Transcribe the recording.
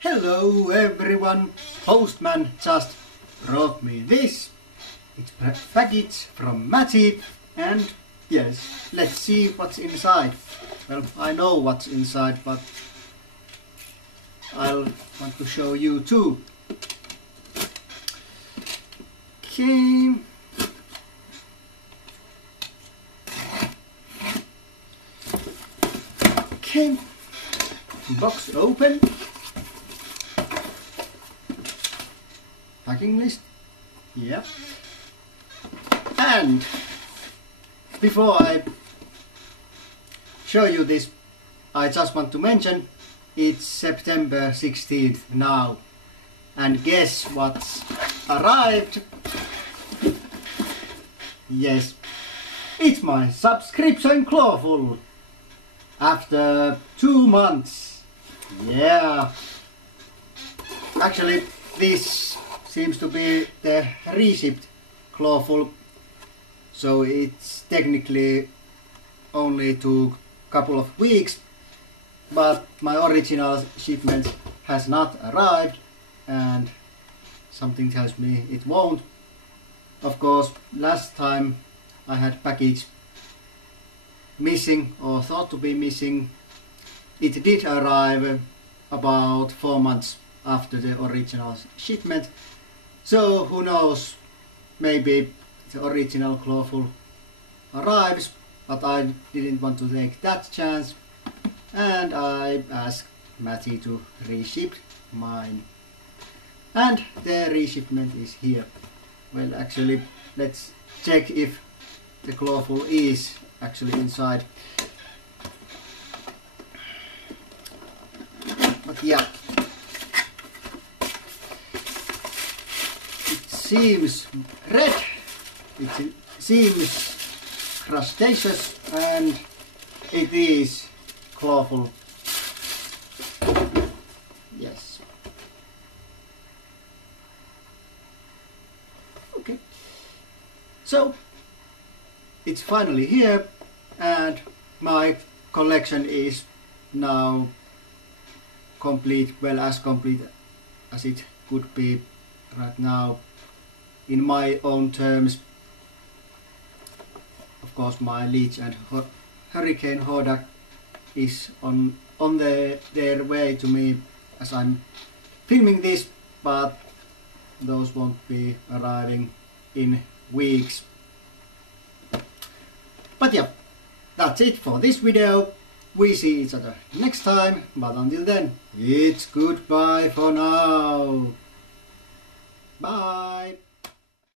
Hello everyone, postman just brought me this. It's a package from Matty and yes, let's see what's inside. Well, I know what's inside, but I'll want to show you too. Okay. Okay. Box open. Packing list. Yep. And before I show you this, I just want to mention it's September 16th now. And guess what's arrived? Yes, it's my subscription clawful. After 2 months. Yeah. Actually, this seems to be the reshipped clawful. So it's technically only took a couple of weeks. But my original shipment has not arrived. And something tells me it won't. Of course, last time I had package missing or thought to be missing. It did arrive about 4 months after the original shipment. So who knows, maybe the original clawful arrives, but I didn't want to take that chance and I asked Matty to reship mine. And the reshipment is here. Well, actually, let's check if the clawful is actually inside. But yeah, it seems red, it seems crustaceous, and it is clawful. Yes. Okay. So it's finally here, and my collection is now complete, well, as complete as it could be right now in my own terms. Of course, my Leech and Hurricane Hordak is on their way to me as I'm filming this, but those won't be arriving in weeks. But yeah, that's it for this video. We see each other next time, but until then, it's goodbye for now. Bye.